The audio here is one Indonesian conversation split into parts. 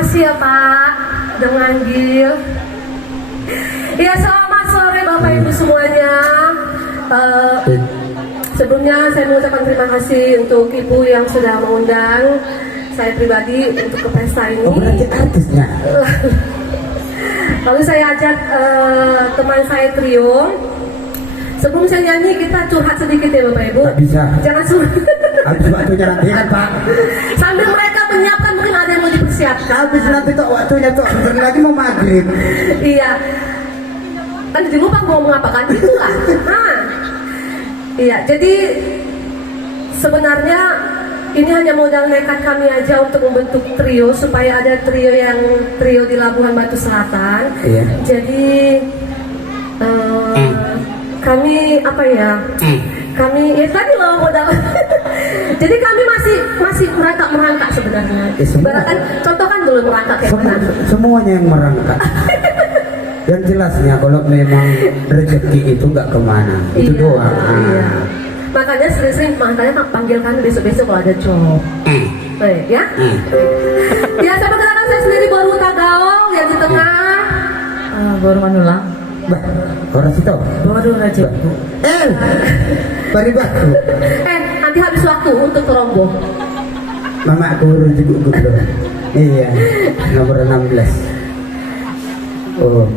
kasih ya Pak, udah manggil. Ya selamat sore Bapak Ibu semuanya. Sebelumnya saya mengucapkan terima kasih untuk Ibu yang sudah mengundang saya pribadi untuk ke pesta ini. Oh berarti artisnya. Lalu saya ajak teman saya trio. Sebelum saya nyanyi kita curhat sedikit ya Bapak Ibu. Tak bisa. Jangan suruh. Habis waktunya nanti kan Pak. Sambil mereka menyiapkan mungkin ada yang mau dipersiapkan. Habis nanti tuh waktunya tuh sebentar lagi mau maghrib. Iya. Kan jadi lupa mau mengapakan itulah. Nah. Iya, jadi sebenarnya ini hanya modal nekat kami aja untuk membentuk trio supaya ada trio di Labuhan Batu Selatan. Iya. Jadi kami apa ya? Kami ya tadi loh modal. Jadi kami masih merangkak sebenarnya. Ya, Bahkan contoh kan dulu merangkak kayak mana? Semuanya yang merangkak. Yang jelasnya kalau memang rezeki itu nggak kemana, itu doang. Iya. Makanya sering-sering makanya panggil kami besok-besok kalau ada job. Ya? Ya, saya perkenalkan saya sendiri baru Tagaong yang di tengah. Baru Manulang. Bah, orang situ. Baru Raja. Bari batu. Nanti habis waktu untuk terombong. Mama aku urus juga dulu. Iya, nomor 16. Oh.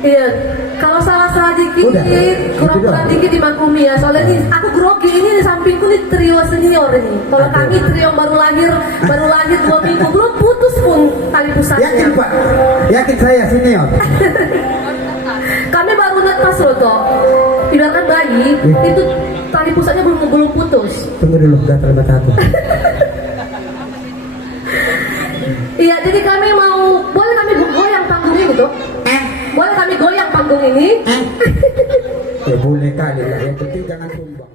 Iya, kalau salah-salah dikit, kurang-kurang dikit dimaklumi ya. Soalnya ini aku grogi, ini di sampingku nih trio senior ini. Kalau kami trio baru lahir 2 minggu, belum putus pun tali pusatnya. Yakin Pak? Yakin saya senior. Kami baru netas loh toh. Ibaratkan bayi, itu tali pusatnya belum putus. Tunggu dulu, gatal mata aku. Iya, jadi kami boleh kami goyang panggung ini tuh? Boleh kami goyang panggung ini? Ya boleh kali lah, yang penting jangan tumbang.